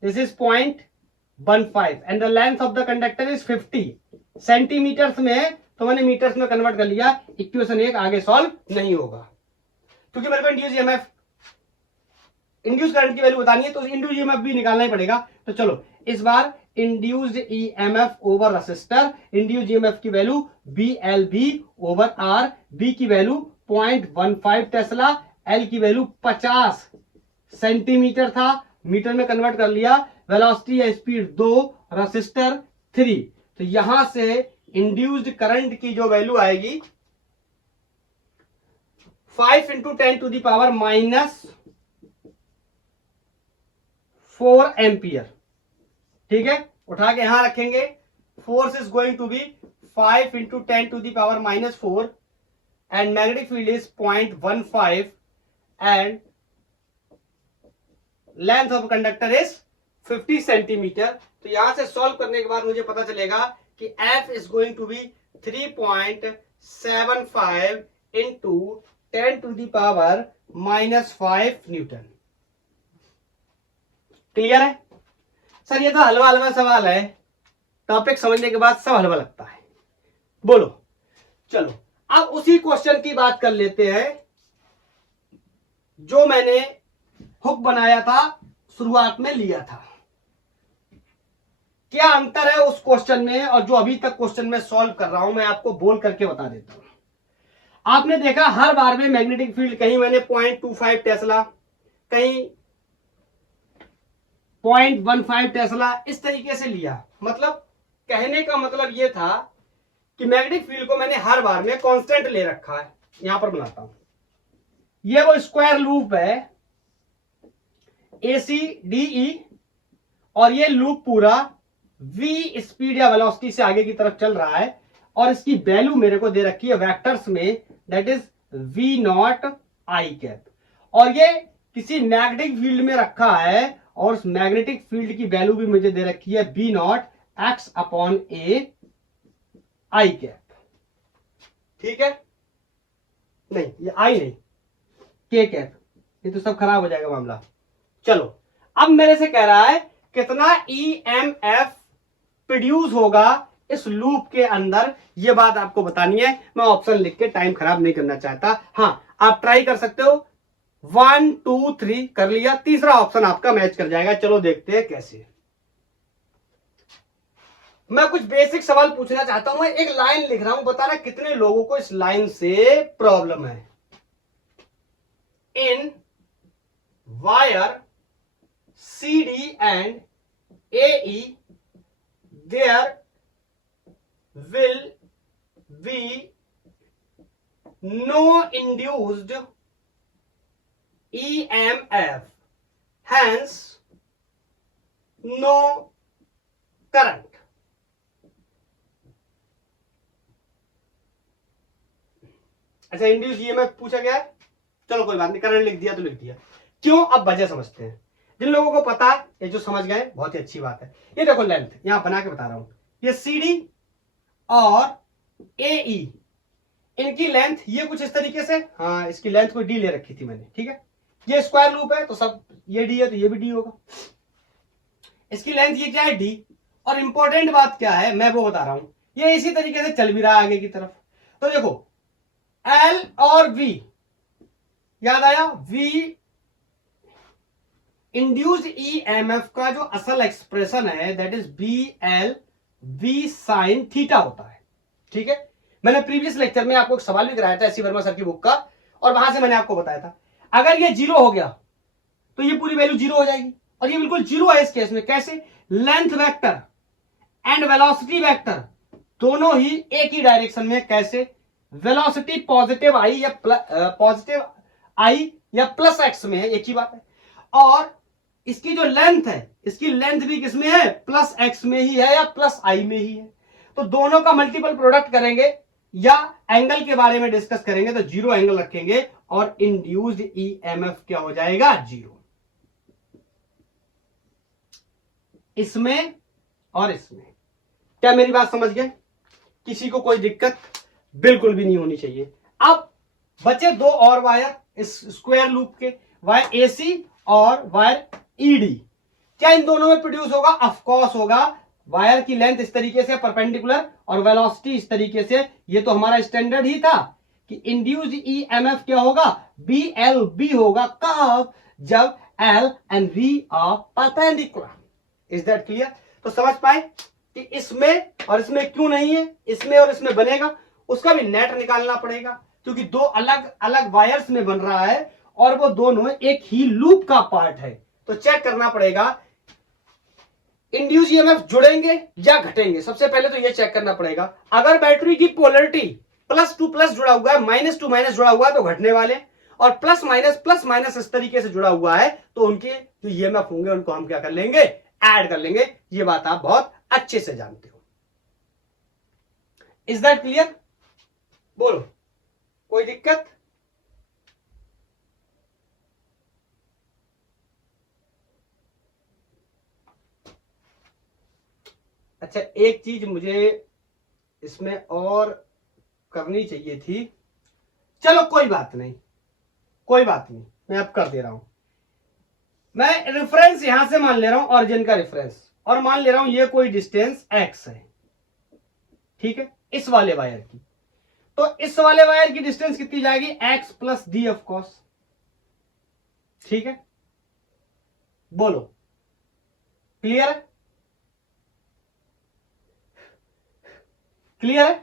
this is 0.15 and the length of the conductor is 50 centimetres में है, तो मैंने मीटर्स में कन्वर्ट कर लिया। इक्वेशन 1 आगे सॉल्व नहीं होगा। क्योंकि मेरे को इंड्यूस करंट की वैल्यू बतानी है, तो इंड्यूस ईएमएफ भी निकालना ही पड़ेगा। तो चलो इस बार induced EMF over resistor, induced EMF की value BLB over R, B की वैल्यू 0.15 टेस्ला, एल की वैल्यू 50 सेंटीमीटर था, मीटर में कन्वर्ट कर लिया, वेलोसिटी या स्पीड 2, रेसिस्टर 3। तो यहां से इंड्यूस्ड करंट की जो वैल्यू आएगी 5 × 10⁻⁴ एम्पियर। ठीक है, उठा के यहां रखेंगे, force is going to be 5 × 10⁻⁴ and magnetic field is 0.15 and length of conductor is 50 centimetre. तो यहां से सॉल्व करने के बाद मुझे पता चलेगा कि F is going to be 3.75 × 10⁻⁻⁵ newton. Clear है सर? ये तो हलवा हलवा सवाल है, टॉपिक समझने के बाद सब हलवा लगता है। बोलो, चलो अब उसी क्वेश्चन की बात कर लेते हैं जो मैंने हुक बनाया था, शुरुआत में लिया था। क्या अंतर है उस क्वेश्चन में और जो अभी तक क्वेश्चन में सॉल्व कर रहा हूं, मैं आपको बोल करके बता देता हूं। आपने देखा हर बार में मैग्नेटिक फील्ड कहीं मैंने 0.25 टेस्ला, कहीं 0.15 टेस्ला, इस तरीके से लिया। मतलब कहने का मतलब यह था कि मैग्नेटिक फील्ड को मैंने हर बार में कांस्टेंट ले रखा है। यहां पर बनाता हूं, ये वो स्क्वायर लूप है ACDE, और ये लूप पूरा v स्पीड या वेलोसिटी से आगे की तरफ चल रहा है, और इसकी वैल्यू मेरे को दे रखी है वेक्टर्स में, that is V0 I cap, और ये किसी मैग्नेटिक फील्ड में रखा है, और उस मैग्नेटिक फील्ड की वैल्यू भी मुझे दे रखी है V0 x/a I कैप। ठीक है, नहीं ये I नहीं, K कैप, ये तो सब खराब हो जाएगा मामला। चलो अब मेरे से कह रहा है कितना EMF प्रोड्यूस होगा इस लूप के अंदर, ये बात आपको बतानी है। मैं ऑप्शन लिख के टाइम खराब नहीं करना चाहता। हाँ, आप ट्राई कर सकते हो, 1 2 3 कर लिया, तीसरा ऑप्शन आपका मैच कर जाएगा। चलो देखते हैं कैसे। मैं कुछ बेसिक सवाल पूछना चाहता हूं। मैं एक लाइन लिख रहा हूं, बताना कितने लोगों को इस लाइन से प्रॉब्लम है। इन wire CD and AE there will be no induced EMF, hence no current. अच्छा, इंड्यूस ईएमएफ पूछा गया है, चलो कोई बात नहीं, करंट लिख दिया तो लिख दिया। क्यों, अब वजह समझते हैं। जिन लोगों को पता है, ये जो समझ गए, बहुत ही अच्छी बात है। ये देखो लेंथ, यहां बना के बता रहा हूं, ये CD और AE, इनकी लेंथ ये कुछ इस तरीके से, हाँ इसकी लेंथ को D ले रखी थी मैंने। ठीक है, ये स्क्वायर लूप है तो सब ये D है तो ये भी D होगा। इसकी लेंथ ये क्या है, D। और इंपॉर्टेंट बात क्या है मैं वो बता रहा हूं, ये इसी तरीके से चल भी रहा है आगे की तरफ। तो देखो L और V, याद आया, V इंड्यूस्ड EMF का जो असल एक्सप्रेशन है that is BL V sin theta होता है। ठीक है, मैंने प्रीवियस लेक्चर में आपको एक सवाल भी कराया था एससी वर्मा सर की बुक का, और वहां से मैंने आपको बताया था अगर ये 0 हो गया तो ये पूरी वैल्यू 0 हो जाएगी, और ये बिल्कुल 0 है इस केस में। कैसे, length vector and velocity vector दोनों ही एक ही डायरेक्शन में। कैसे, वेलोसिटी पॉजिटिव आई या प्लस एक्स में है, एक ही बात है। और इसकी जो लेंथ है, इसकी लेंथ भी किसमें है, प्लस एक्स में ही है या प्लस आई में ही है। तो दोनों का मल्टीपल प्रोडक्ट करेंगे या एंगल के बारे में डिस्कस करेंगे तो 0 एंगल रखेंगे, और इंड्यूस्ड EMF क्या हो जाएगा, 0। इसमें और इसमें। क्या मेरी बात समझ गए? किसी को कोई दिक्कत बिल्कुल भी नहीं होनी चाहिए। अब बचे 2 और वायर इस स्क्वायर लूप के, वायर AC और वायर ED। क्या इन दोनों में प्रोड्यूस होगा? ऑफ कोर्स होगा। वायर की लेंथ इस तरीके से परपेंडिकुलर और वेलोसिटी इस तरीके से। ये तो हमारा स्टैंडर्ड ही था कि इंड्यूस्ड EMF क्या होगा, बी एल बी होगा कब, जब L and V are perpendicular. Is that clear? तो समझ पाए कि इसमें और इसमें क्यों नहीं है, इसमें और इसमें बनेगा, उसका भी नेट निकालना पड़ेगा, क्योंकि दो अलग अलग वायर्स में बन रहा है और वो दोनों एक ही लूप का पार्ट है। तो चेक करना पड़ेगा इंड्यूस ईएमएफ जुड़ेंगे या घटेंगे। सबसे पहले तो ये चेक करना पड़ेगा, अगर बैटरी की पोलरिटी प्लस टू प्लस जुड़ा हुआ है, माइनस टू माइनस जुड़ा हुआ है तो घटने वाले, और प्लस माइनस इस तरीके से जुड़ा हुआ है तो उनके जो ईएमएफ होंगे उनको हम क्या कर लेंगे, ऐड कर लेंगे। ये बात आप बहुत अच्छे से जानते हो। Is that clear? बोलो, कोई दिक्कत? अच्छा, एक चीज मुझे इसमें और करनी चाहिए थी, चलो कोई बात नहीं, कोई बात नहीं, मैं अब कर दे रहा हूं। मैं रेफरेंस यहां से मान ले रहा हूं, ऑरिजिन का रेफरेंस, और मान ले रहा हूं ये कोई डिस्टेंस x है, ठीक है, इस वाले वायर की। तो इस वाले वायर की डिस्टेंस कितनी जाएगी, x plus D of cos. ठीक है, बोलो, क्लियर है? क्लियर है?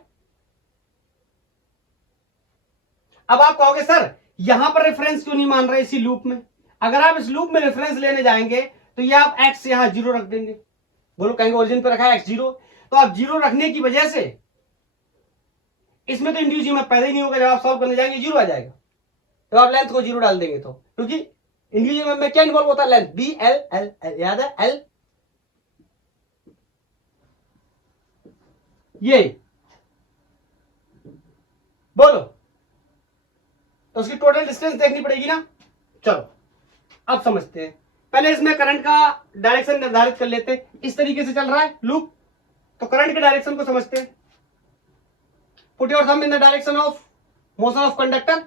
अब आप कहोगे सर यहां पर रेफरेंस क्यों नहीं मान रहे इसी लूप में? अगर आप इस लूप में रेफरेंस लेने जाएंगे तो ये आप x यहां जीरो रख देंगे। बोलो, कहेंगे ओरिजिन पे रखा है x जीरो, तो आप जीरो रखने की वजह से इसमें तो इंड्यूस ईएमएफ पैदा ही नहीं होगा। जब आप सॉल्व करने जाएंगे जीरो आ जाएगा, तो आप लेंथ को जीरो डाल देंगे, तो क्योंकि इंड्यूस ईएमएफ में क्या इन्वॉल्व होता है, लेंथ, बी एल एल, याद है एल, ये बोलो, तो उसकी टोटल डिस्टेंस देखनी पड़ेगी ना। चलो अब समझते हैं, पहले इसमें करंट का डायरेक्शन निर्धारित कर लेते हैं। इस तरीके से चल रहा है लूप, तो करंट के डायरेक्शन को समझते हैं। Put your thumb in the direction of motion of conductor,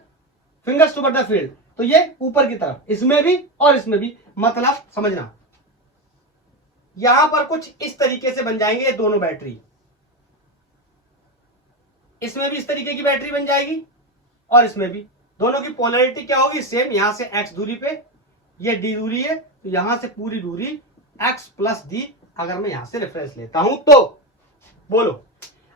fingers toward the field. तो ये ऊपर की तरफ, इसमें भी और इसमें भी, मतलब समझना यहां पर कुछ इस तरीके से बन जाएंगे ये दोनों बैटरी, इसमें भी इस तरीके की बैटरी बन जाएगी और इसमें भी। दोनों की पोलैरिटी क्या होगी, सेम। यहां से x दूरी पे ये d दूरी है, तो यहां से पूरी दूरी x प्लस डी, अगर मैं यहां से रेफरेंस लेता हूं तो। बोलो,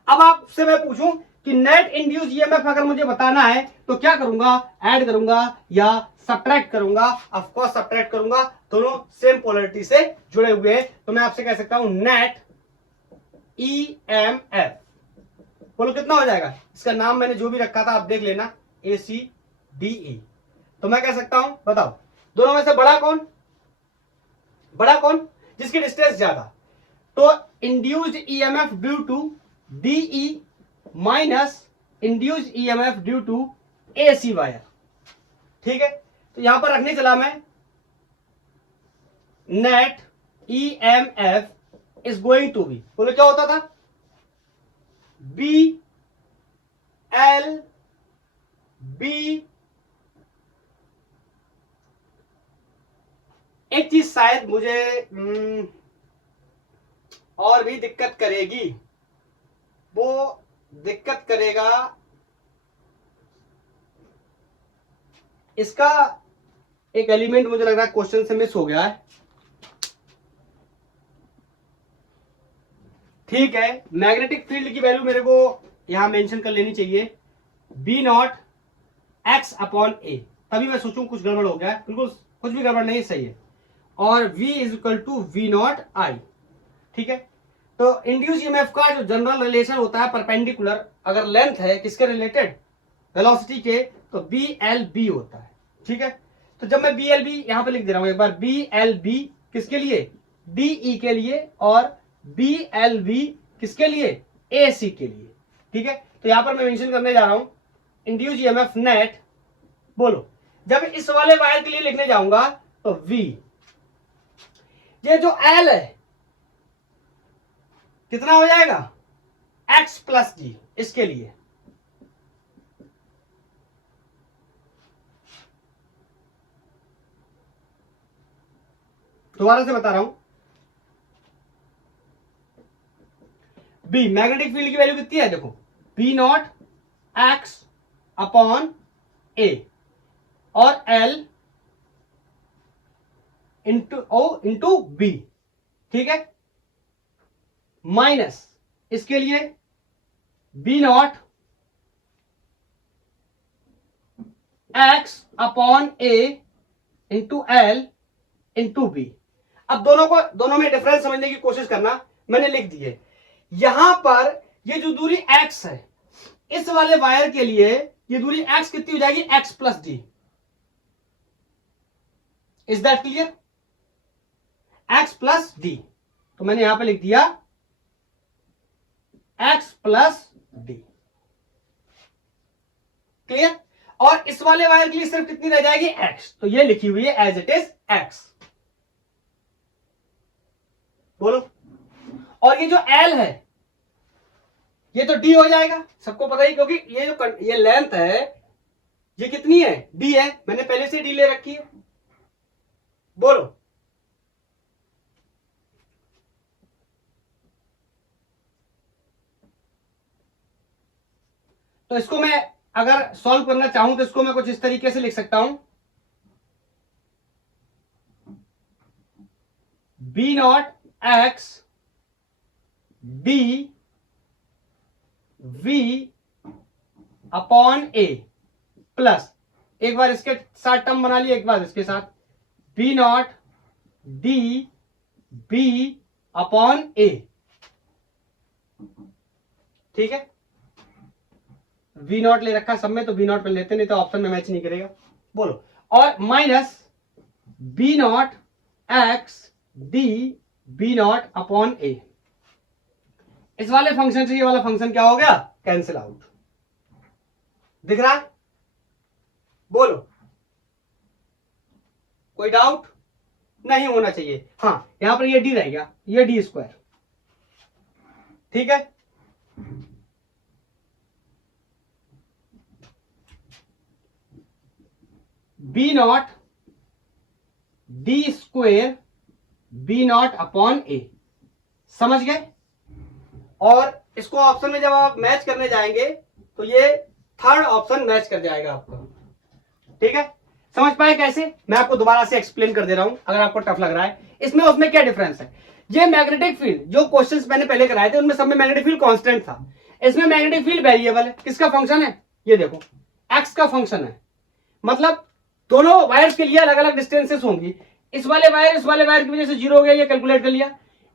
अब आपसे मैं पूछूं कि नेट इंड्यूस ईएमएफ अगर मुझे बताना है तो क्या करूंगा, ऐड करूंगा या सब्ट्रैक्ट करूंगा? ऑफ कोर्स सब्ट्रैक्ट करूंगा, दोनों सेम पोलैरिटी से जुड़े हुए हैं। तो मैं आपसे कह सकता हूं नेट ईएमएफ, बोलो कितना हो जाएगा? इसका नाम मैंने जो भी रखा था आप देख लेना, ACDE। तो मैं कह सकता हूं, बताओ दोनों में से बड़ा कौन? बड़ा कौन? जिसकी डिस्टेंस ज्यादा। तो induced EMF due to DE minus induced EMF due to AC wire. ठीक है, तो यहां पर रखने चला मैं, net EMF is going to be, बोलो क्या होता था, BLB। एक चीज शायद मुझे और भी दिक्कत करेगी, वो दिक्कत करेगा इसका एक एलिमेंट, मुझे लग रहा है क्वेश्चन से मिस हो गया है। ठीक है, मैग्नेटिक फील्ड की वैल्यू मेरे को यहां मेंशन कर लेनी चाहिए, B नॉट x अपॉन ए। तभी मैं सोचूं कुछ गड़बड़ हो गया है, बिल्कुल कुछ भी गड़बड़ नहीं, सही है। और V is equal to V naught I। ठीक है, तो इंड्यूस ईएमएफ का जो जनरल रिलेशन होता है परपेंडिकुलर, अगर लेंथ है किसके रिलेटेड, वेलोसिटी के, तो BLB होता है। ठीक है, तो जब मैं BLB यहां पे लिख दे रहा हूं एक बार, BLB किसके लिए, DE के लिए, और BLV किसके लिए, AC के लिए। ठीक है, तो यहां पर मैं मेंशन करने जा रहा हूं इंड्यूस ईएमएफ नेट। बोलो, जब इस वाले वायर के लिए लिखने जाऊंगा तो V, ये जो L है कितना हो जाएगा, x प्लस जी, इसके लिए। दोबारा से बता रहा हूं, B मैग्नेटिक फील्ड की वैल्यू कितनी है, देखो B naught x upon A, और L इंटू बी, ठीक है, माइनस इसके लिए B not X upon A into L into B. अब दोनों में डिफरेंस समझने की कोशिश करना, मैंने लिख दिए यहां पर ये जो दूरी x है, इस वाले वायर के लिए ये दूरी x कितनी हो जाएगी, x plus D. Is that clear? x plus D, तो मैंने यहां पे लिख दिया x प्लस डी। क्लियर? और इस वाले वायर के लिए सिर्फ कितनी रह जाएगी, x, तो ये लिखी हुई है एज इट इज x। बोलो। और ये जो L है ये तो D हो जाएगा, सबको पता ही, क्योंकि ये लेंथ है, ये कितनी है, D है, मैंने पहले से D ले रखी है। बोलो। तो इसको मैं अगर सॉल्व करना चाहूं तो इसको मैं कुछ इस तरीके से लिख सकता हूं, B not X D V upon A plus, एक बार इसके साथ टर्म बना लिया, एक बार इसके साथ, B not D B upon A, ठीक है। वी नॉट ले रखा सब में, तो वी नॉट कर लेते, नहीं तो ऑप्शन में मैच नहीं करेगा। बोलो। और minus B not X D B not upon A. इस वाले फंक्शन से ये वाला फंक्शन क्या हो गया, कैंसिल आउट। दिख रहा है? बोलो। कोई डाउट नहीं होना चाहिए। हाँ, यहां पर ये डी रहेगा, ये डी स्क्वायर, ठीक है। B not D square B not upon A, समझ गए? और इसको ऑप्शन में जब आप मैच करने जाएंगे तो ये थर्ड ऑप्शन मैच कर जाएगा आपका, ठीक है। समझ पाए कैसे? मैं आपको दोबारा से एक्सप्लेन कर दे रहा हूं, अगर आपको टफ लग रहा है। इसमें उसमें क्या डिफरेंस है, ये मैग्नेटिक फील्ड जो क्वेश्चंस मैंने पहले कराए थे उनमें सब में मैग्नेटिक फील्ड कांस्टेंट था, इसमें मैग्नेटिक फील्ड वेरिएबल है। किसका फंक्शन है, ये देखो, एक्स का फंक्शन है। मतलब दोनों वायर्स के लिए अलग अलग डिस्टेंसेस होंगी। इस वाले वायर की वजह से जीरो हो गया, ये कैलकुलेट कर लिया।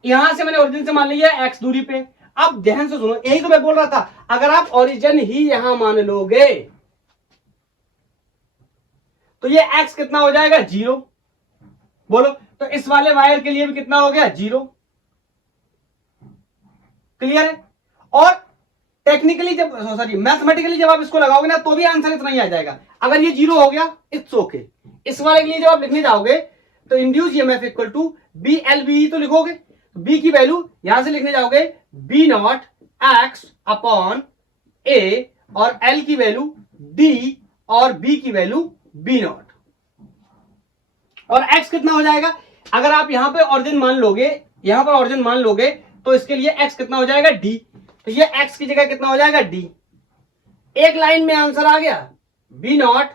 यहां से मैंने ओरिजिन से मान लिया एक्स दूरी पे। अब ध्यान से सुनो, यही तो मैं बोल रहा था, अगर आप ओरिजिन ही यहां मान लोगे तो ये एक्स कितना हो जाएगा, जीरो। बोलो। तो इस वाले वायर के लिए भी कितना हो गया, जीरो। क्लियर है? और टेक्निकली जब मैथमेटिकली जब आप इसको लगाओगे ना तो भी आंसर इतना ही आ जाएगा। अगर ये जीरो हो गया, इट्स ओके। इस वाले के लिए जब आप लिखने जाओगे तो induce EMF equal to B L B तो लिखोगे, बी की वैल्यू यहां से लिखने जाओगे B not X upon A, और एल की वैल्यू डी, और बी की वैल्यू बी नॉट। और एक्स कितना हो जाएगा, अगर आप यहां पे ऑरिजिन मान लोगे, यहां पर ऑरिजिन मान लोगे तो इसके लिए एक्स कितना हो जाएगा, डी। तो ये एक्स की जगह कितना हो जाएगा, डी। एक लाइन में आंसर आ गया, B not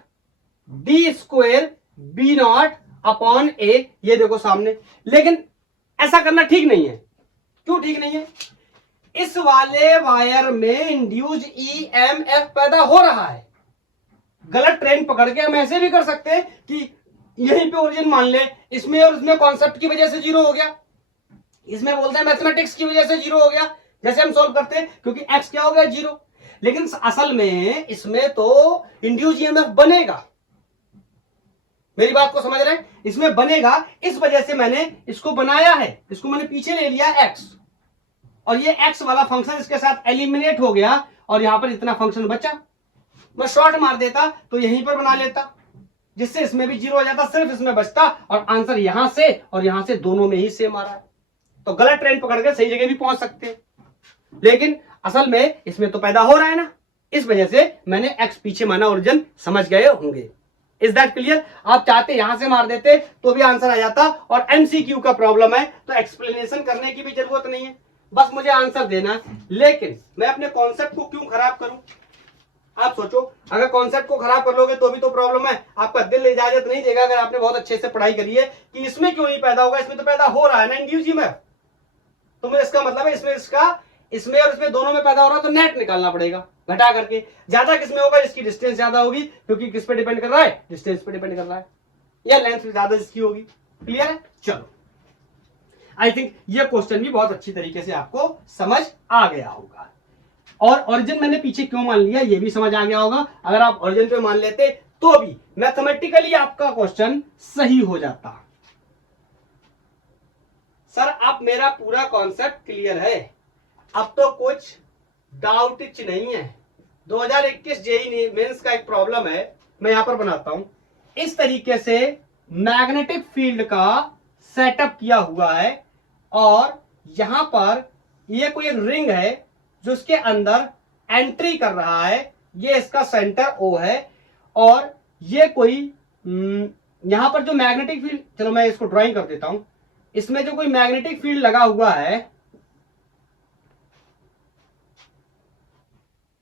D square B not upon A, ये देखो सामने। लेकिन ऐसा करना ठीक नहीं है। क्यों ठीक नहीं है? इस वाले वायर में इंड्यूस ईएमएफ पैदा हो रहा है। गलत ट्रेन पकड़ के हम ऐसे भी कर सकते हैं कि यहीं पे ओरिजिन मान ले, इसमें और इसमें कॉन्सेप्ट की वजह से जीरो हो गया, इसमें बोलते हैं मैथमेटिक्स की वजह से जीरो हो गया, जैसे हम सॉल्व करते हैं, क्योंकि एक्स क्या हो गया, जीरो। लेकिन असल में इसमें तो इंड्यूस ईएमएफ बनेगा। मेरी बात को समझ रहे हैं? इसमें बनेगा, इस वजह से मैंने इसको बनाया है, इसको मैंने पीछे ले लिया एक्स, और ये एक्स वाला फंक्शन इसके साथ एलिमिनेट हो गया, और यहां पर इतना फंक्शन बचा। मैं शॉर्ट मार देता तो यहीं पर बना लेता, जिससे इसमें भी जीरो हो जाता, सिर्फ इसमें बचता, और आंसर यहां से और यहां से दोनों में ही सेम आ रहा है। तो गलत ट्रेन पकड़ के सही जगह भी पहुंच सकते हैं, लेकिन असल में इसमें तो पैदा हो रहा है ना, इस वजह से मैंने एक्स पीछे माना, ओरिजिन समझ गए होंगे। Is that clear? आप चाहते यहां से मार देते तो भी आंसर आ जाता, और एमसीक्यू का प्रॉब्लम है तो एक्सप्लेनेशन करने की भी जरूरत नहीं है, बस मुझे आंसर देना। लेकिन मैं अपने कॉन्सेप्ट को क्यों खराब करूं? आप सोचो, अगर कॉन्सेप्ट को खराब कर लोगे तो भी तो प्रॉब्लम है। आपका दिल इजाजत नहीं देगा अगर आपने बहुत अच्छे से पढ़ाई करी है कि इसमें क्यों नहीं पैदा होगा, इसमें तो पैदा हो रहा है ना इंड्यूस ईएमएफ। तो मैं इसका मतलब है इसमें और इसमें दोनों में पैदा हो रहा है, तो नेट निकालना पड़ेगा घटा करके। ज्यादा किसमें होगा, इसकी डिस्टेंस ज्यादा होगी, क्योंकि किस पे डिपेंड कर रहा है, डिस्टेंस पे डिपेंड कर रहा है, या लेंथ ज्यादा इसकी होगी। क्लियर है? चलो, आई थिंक ये क्वेश्चन भी बहुत अच्छी तरीके से आपको समझ आ गया होगा। और ओरिजिन मैंने पीछे क्यों मान लिया ये भी समझ आ गया होगा। अगर आप ओरिजिन पे मान लेते तो भी मैथमेटिकली आपका क्वेश्चन सही हो जाता। सर आप मेरा पूरा कॉन्सेप्ट क्लियर है, अब तो कुछ डाउट नहीं है। 2021 जेईई मेंस का एक प्रॉब्लम है, मैं यहां पर बनाता हूं। इस तरीके से मैग्नेटिक फील्ड का सेटअप किया हुआ है और यहां पर ये कोई एक रिंग है जो इसके अंदर एंट्री कर रहा है, ये इसका सेंटर O है। और ये कोई यहां पर जो मैग्नेटिक फील्ड, चलो मैं इसको ड्राइंग कर देता हूं, इसमें जो कोई मैग्नेटिक फील्ड लगा हुआ है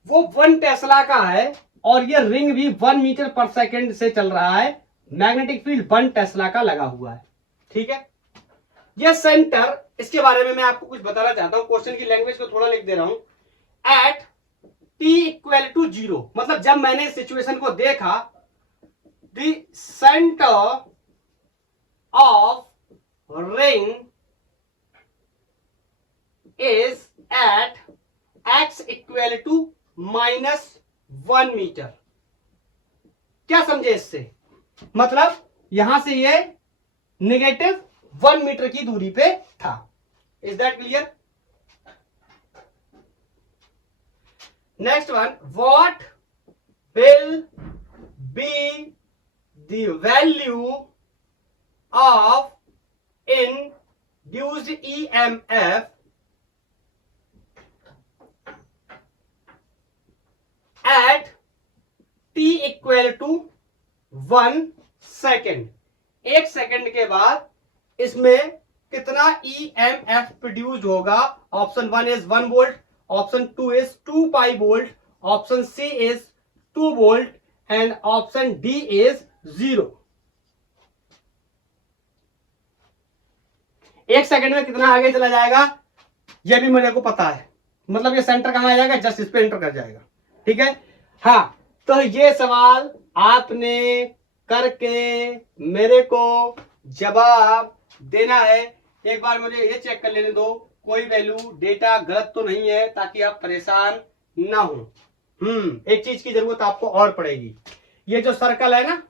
वो 1 टेस्ला का है और ये रिंग भी 1 मीटर पर सेकेंड से चल रहा है। मैग्नेटिक फील्ड 1 टेस्ला का लगा हुआ है। ठीक है, ये सेंटर, इसके बारे में मैं आपको कुछ बताना चाहता हूं, क्वेश्चन की लैंग्वेज को थोड़ा लिख दे रहा हूं। एट t इक्वल टू 0, मतलब जब मैंने इस सिचुएशन को देखा, the centre of ring is at x equal to -1 metre. क्या समझे इससे, मतलब यहां से ये -1 मीटर की दूरी पे था। Is that clear? Next one, what will be the value of induced EMF at t equal to 1 second. 1 second के बाद इसमें कितना ईएमएफ प्रोड्यूस होगा? Option 1 is 1 volt, option 2 is 2 pi volt, option C is 2 volt and option D is 0। 1 second में कितना आगे चला जाएगा यह भी मुझे को पता है, मतलब ये सेंटर कहां आ जाएगा, जस्ट इस पे एंटर कर जाएगा। ठीक है, हाँ, तो ये सवाल आपने करके मेरे को जवाब देना है। एक बार मुझे ये चेक कर लेने दो कोई वैल्यू डेटा गलत तो नहीं है, ताकि आप परेशान ना हो। एक चीज की जरूरत आपको और पड़ेगी, ये जो सर्कल है ना,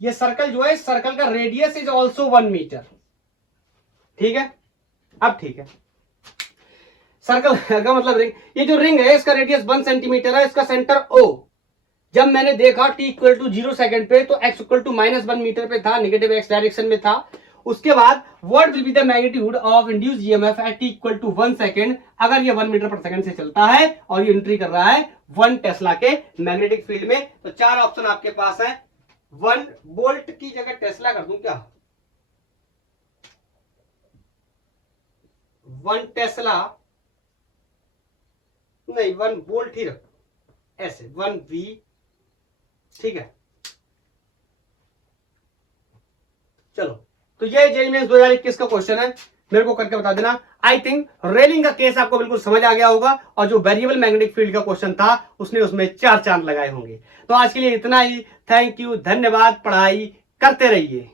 ये सर्कल जो है, सर्कल का रेडियस इज ऑल्सो 1 मीटर। ठीक है, अब ठीक है, सर्कल का मतलब रिंग, ये जो रिंग है इसका रेडियस 1 सेंटीमीटर है, इसका सेंटर O। जब मैंने देखा t इक्वल टू 0 सेकेंड पे तो x इक्वल टू -1 मीटर पे था, नेगेटिव x डायरेक्शन में था। उसके बाद what will be the magnitude of induced EMF at t equal to 1 second, अगर ये 1 मीटर पर सेकंड से चलता है और ये एंट्री कर रहा है 1 टेस्ला के मैग्नेटिक फील्ड में। तो 4 ऑप्शन आपके पास है। 1 वोल्ट की जगह टेस्ला कर दूं क्या? 1 टेस्ला नहीं, 1 वोल्ट ही रख, ऐसे 1 V। ठीक है, चलो, तो ये जेईई मेंस 2021 का क्वेश्चन है, मेरे को करके बता देना। आई थिंक रेलिंग का केस आपको बिल्कुल समझ आ गया होगा, और जो वेरिएबल मैग्नेटिक फील्ड का क्वेश्चन था उसने उसमें 4 चांद लगाए होंगे। तो आज के लिए इतना ही। थैंक यू, धन्यवाद, पढ़ाई करते रहिए।